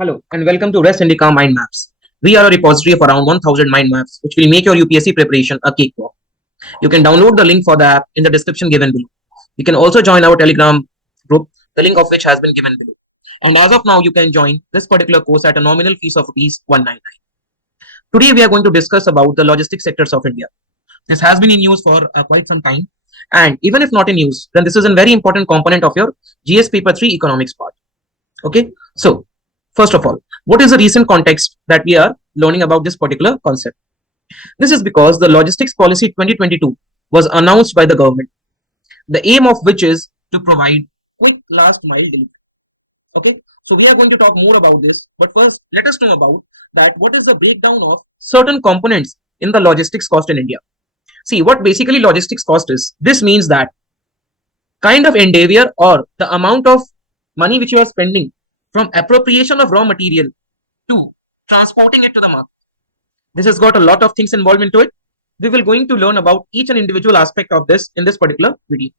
Hello and welcome to Rest Indica Mind Maps. We are a repository of around 1000 mind maps which will make your UPSC preparation a cakewalk. You can download the link for the app in the description given below. You can also join our Telegram group, the link of which has been given below. And as of now, you can join this particular course at a nominal fees of Rs 199. Today, we are going to discuss about the logistics sectors of India. This has been in news for quite some time. And even if not in news, then this is a very important component of your GS Paper 3 economics part. Okay, so first of all, what is the recent context that we are learning about this particular concept? This is because the Logistics Policy 2022 was announced by the government, the aim of which is to provide quick last mile delivery. Okay, so we are going to talk more about this, but first let us know about that what is the breakdown of certain components in the logistics cost in India. See, what basically logistics cost is. This means that kind of endeavor or the amount of money which you are spending from appropriation of raw material to transporting it to the market. This has got a lot of things involved into it. We will going to learn about each and individual aspect of this in this particular video.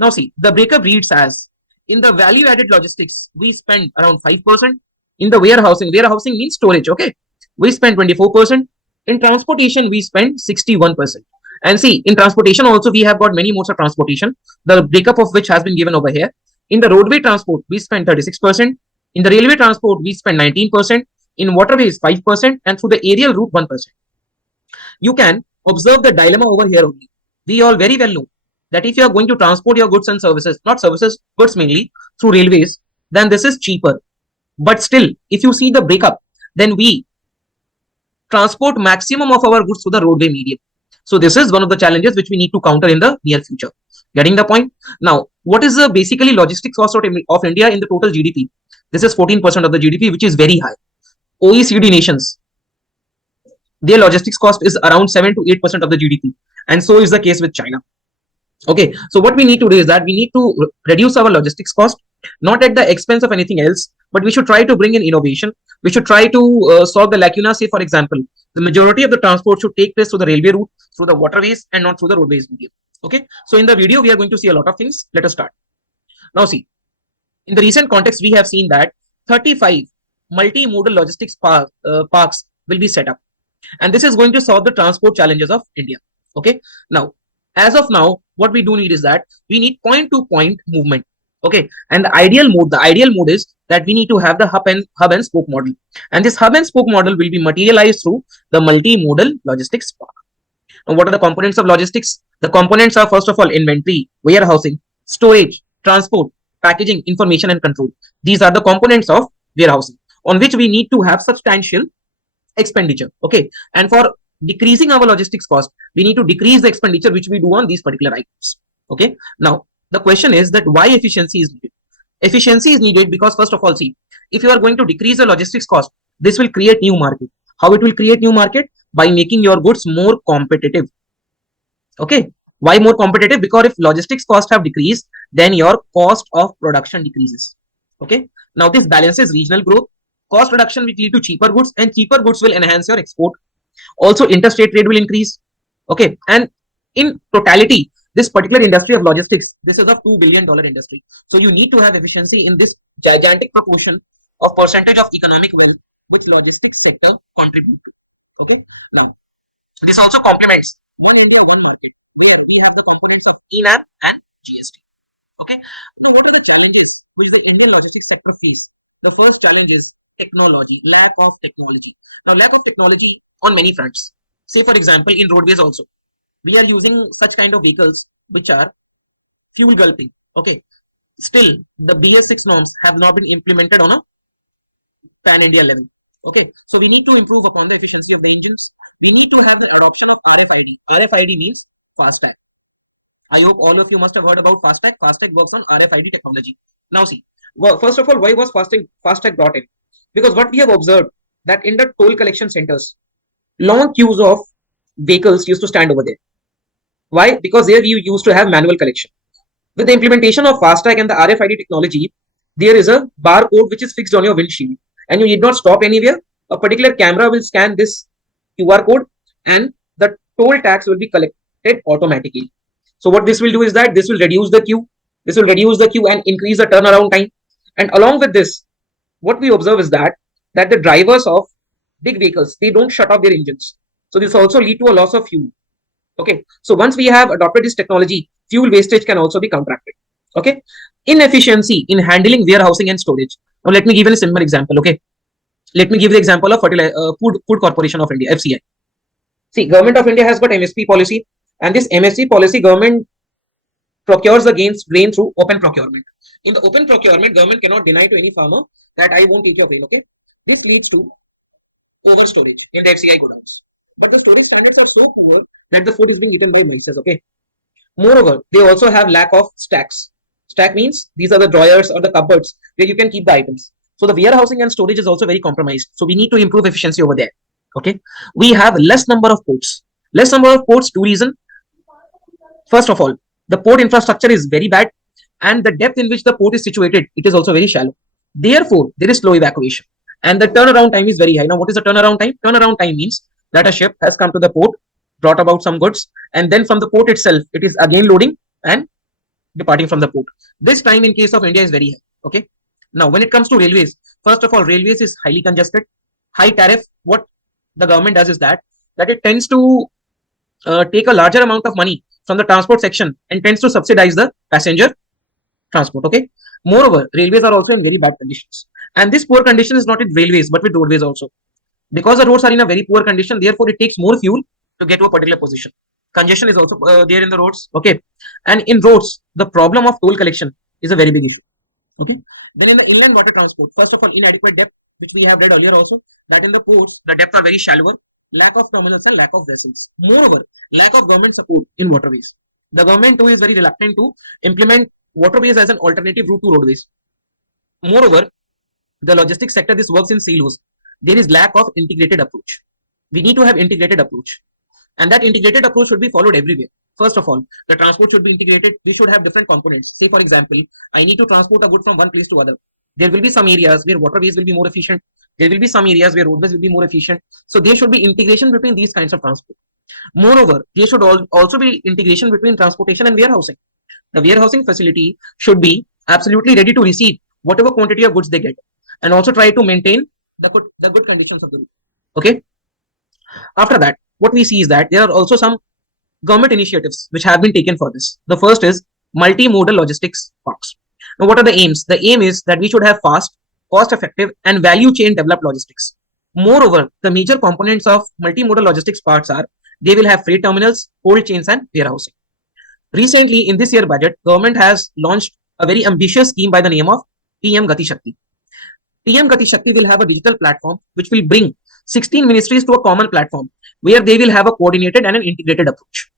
Now see, the breakup reads as, in the value added logistics, we spend around 5%. In the warehousing means storage, okay? We spend 24%. In transportation, we spend 61%. And see, in transportation also, we have got many modes of transportation, the breakup of which has been given over here. In the roadway transport, we spend 36%. In the railway transport, we spend 19%. In waterways, 5%. And through the aerial route, 1%. You can observe the dilemma over here only. We all very well know that if you are going to transport your goods and services, not services, goods mainly, through railways, then this is cheaper. But still, if you see the breakup, then we transport maximum of our goods through the roadway medium. So this is one of the challenges which we need to counter in the near future. Getting the point? Now, what is the basically logistics cost of India in the total GDP? This is 14% of the GDP, which is very high. OECD nations, their logistics cost is around 7 to 8% of the GDP. And so is the case with China. Okay, so what we need to do is that we need to reduce our logistics cost, not at the expense of anything else, but we should try to bring in innovation. We should try to solve the lacuna. Say, for example, the majority of the transport should take place through the railway route, through the waterways, and not through the roadways medium. Okay, so in the video, we are going to see a lot of things. Let us start. Now, see, in the recent context, we have seen that 35 multimodal logistics parks will be set up. And this is going to solve the transport challenges of India. Okay, now, as of now, what we do need is that we need point-to-point movement. Okay, and the ideal mode is that we need to have the hub and spoke model. And this hub and spoke model will be materialized through the multimodal logistics park. And what are the components of logistics? The components are, first of all, inventory, warehousing, storage, transport, packaging, information, and control. These are the components of warehousing on which we need to have substantial expenditure. Okay, and for decreasing our logistics cost, we need to decrease the expenditure which we do on these particular items. Okay, now the question is that why efficiency is needed? Efficiency is needed because, first of all, see, if you are going to decrease the logistics cost, this will create new market. How it will create new market? By making your goods more competitive. Okay, why more competitive? Because if logistics costs have decreased, then your cost of production decreases. Okay, now this balances regional growth. Cost reduction will lead to cheaper goods, and cheaper goods will enhance your export. Also, interstate trade will increase. Okay, and in totality, this particular industry of logistics, this is a $2 billion industry. So you need to have efficiency in this gigantic proportion of percentage of economic wealth which logistics sector contribute to. Okay, now this also complements one India, one market, where we have the components of ENAP and GST. Okay, now what are the challenges which the Indian logistics sector face? The first challenge is technology, lack of technology. Now, lack of technology on many fronts. Say, for example, in roadways also, we are using such kind of vehicles which are fuel gulping. Okay, still the BS6 norms have not been implemented on a pan-India level. Okay, so we need to improve upon the efficiency of the engines. We need to have the adoption of RFID. RFID means FASTag. I hope all of you must have heard about FASTag. FASTag works on RFID technology. Now see, well, first of all, why was FASTag brought in? Because what we have observed that in the toll collection centers, long queues of vehicles used to stand over there. Why? Because there we used to have manual collection. With the implementation of FASTag and the RFID technology, there is a barcode which is fixed on your windshield, and you need not stop anywhere. A particular camera will scan this QR code, and the toll tax will be collected automatically. So what this will do is that this will reduce the queue. This will reduce the queue and increase the turnaround time. And along with this, what we observe is that the drivers of big vehicles, they don't shut off their engines. So this also lead to a loss of fuel. Okay, so once we have adopted this technology, fuel wastage can also be counteracted. Okay, inefficiency in handling warehousing and storage. Now let me give you a simple example. Okay, let me give the example of Food Corporation of India, FCI. See, Government of India has got MSP policy, and this MSP policy, government procures the grain through open procurement. In the open procurement, government cannot deny to any farmer that I won't take your grain. Okay, this leads to over storage in the FCI godowns. But the storage standards are so poor that the food is being eaten by mice. Okay. Moreover, they also have lack of stacks. Stack means these are the drawers or the cupboards where you can keep the items. So the warehousing and storage is also very compromised. So we need to improve efficiency over there. Okay. We have less number of ports. Less number of ports, two reasons. First of all, the port infrastructure is very bad, and the depth in which the port is situated, it is also very shallow. Therefore, there is slow evacuation, and the turnaround time is very high. Now, what is the turnaround time? Turnaround time means that a ship has come to the port, brought about some goods, and then from the port itself, it is again loading and departing from the port. This time in case of India is very high. Okay. Now, when it comes to railways, first of all, railways is highly congested, high tariff. What the government does is that it tends to take a larger amount of money from the transport section and tends to subsidize the passenger transport. Okay. Moreover, railways are also in very bad conditions, and this poor condition is not with railways but with roadways also. Because the roads are in a very poor condition, therefore it takes more fuel to get to a particular position. Congestion is also there in the roads. Okay, and in roads, the problem of toll collection is a very big issue. Okay, then in the inland water transport, first of all, inadequate depth, which we have read earlier also, that in the ports the depth are very shallower, lack of terminals and lack of vessels. Moreover, lack of government support in waterways. The government too is very reluctant to implement waterways as an alternative route to roadways. Moreover, the logistics sector, this works in silos. There is lack of integrated approach. We need to have integrated approach, and that integrated approach should be followed everywhere. First of all, the transport should be integrated. We should have different components. Say, for example, I need to transport a good from one place to other. There will be some areas where waterways will be more efficient. There will be some areas where roadways will be more efficient. So there should be integration between these kinds of transport. Moreover, there should also be integration between transportation and warehousing. The warehousing facility should be absolutely ready to receive whatever quantity of goods they get, and also try to maintain the good conditions of the route. Okay. After that, what we see is that there are also some government initiatives which have been taken for this. The first is multimodal logistics parks. Now, what are the aims? The aim is that we should have fast, cost-effective, and value chain developed logistics. Moreover, the major components of multimodal logistics parks are they will have freight terminals, cold chains, and warehousing. Recently, in this year budget, government has launched a very ambitious scheme by the name of PM Gati Shakti. PM Gati Shakti will have a digital platform which will bring 16 ministries to a common platform where they will have a coordinated and an integrated approach.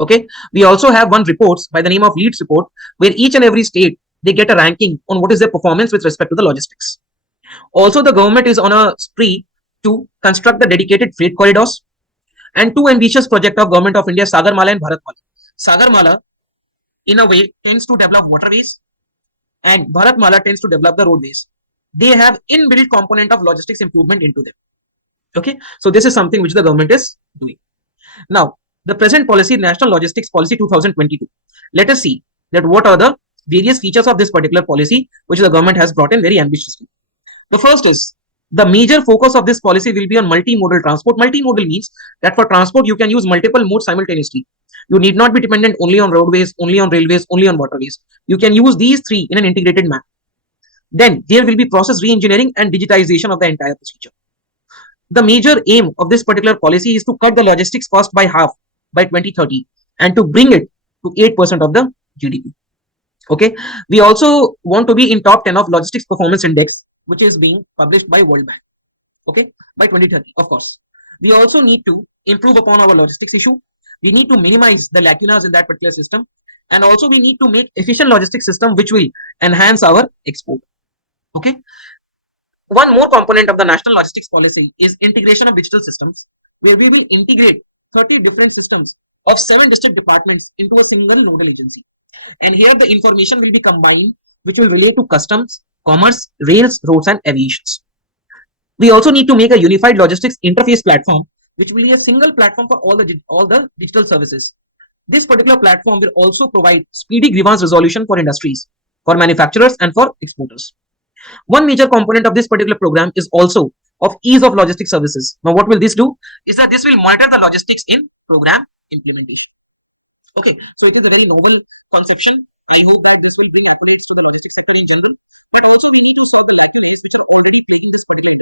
Okay. We also have one reports by the name of Leads report where each and every state they get a ranking on what is their performance with respect to the logistics. Also, the government is on a spree to construct the dedicated freight corridors, and two ambitious projects of Government of India, Sagarmala and Bharatmala. Sagarmala, in a way, tends to develop waterways, and Bharatmala tends to develop the roadways. They have inbuilt component of logistics improvement into them. Okay, so this is something which the government is doing. Now, the present policy, National Logistics Policy 2022. Let us see that what are the various features of this particular policy which the government has brought in very ambitiously. The first is the major focus of this policy will be on multimodal transport. Multimodal means that for transport you can use multiple modes simultaneously. You need not be dependent only on roadways, only on railways, only on waterways. You can use these three in an integrated manner. Then there will be process re-engineering and digitization of the entire procedure. The major aim of this particular policy is to cut the logistics cost by half by 2030 and to bring it to 8% of the GDP. Okay. We also want to be in top 10 of logistics performance index, which is being published by World Bank. Okay. By 2030, of course. We also need to improve upon our logistics issue. We need to minimize the lacunas in that particular system. And also we need to make efficient logistics system, which will enhance our export. Okay. One more component of the national logistics policy is integration of digital systems, where we will integrate 30 different systems of 7 district departments into a single nodal agency. And here the information will be combined, which will relate to customs, commerce, rails, roads, and aviations. We also need to make a unified logistics interface platform, which will be a single platform for all the digital services. This particular platform will also provide speedy grievance resolution for industries, for manufacturers, and for exporters. One major component of this particular program is also of ease of logistic services. Now, what will this do? Is that this will monitor the logistics in program implementation. Okay, so it is a very novel conception. I hope that this will bring updates to the logistics sector in general. But also we need to solve the lacunae which are already taking this particular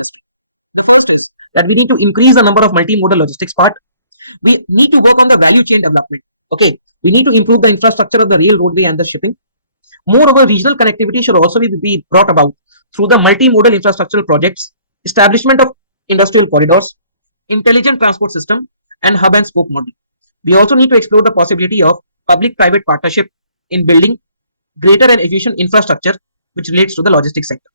industry. That we need to increase the number of multimodal logistics part. We need to work on the value chain development. Okay, we need to improve the infrastructure of the rail, roadway, and the shipping. Moreover, regional connectivity should also be brought about through the multimodal infrastructural projects, establishment of industrial corridors, intelligent transport system, and hub and spoke model. We also need to explore the possibility of public-private partnership in building greater and efficient infrastructure which relates to the logistics sector.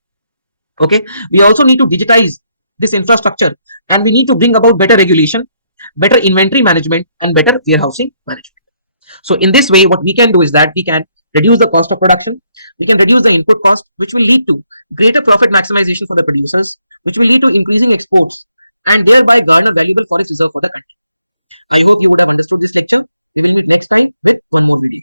Okay, we also need to digitize this infrastructure, and we need to bring about better regulation, better inventory management, and better warehousing management. So in this way, what we can do is that we can reduce the cost of production, we can reduce the input cost, which will lead to greater profit maximization for the producers, which will lead to increasing exports, and thereby garner valuable forest reserve for the country. I hope you would have understood this lecture. We will meet next time with one more video.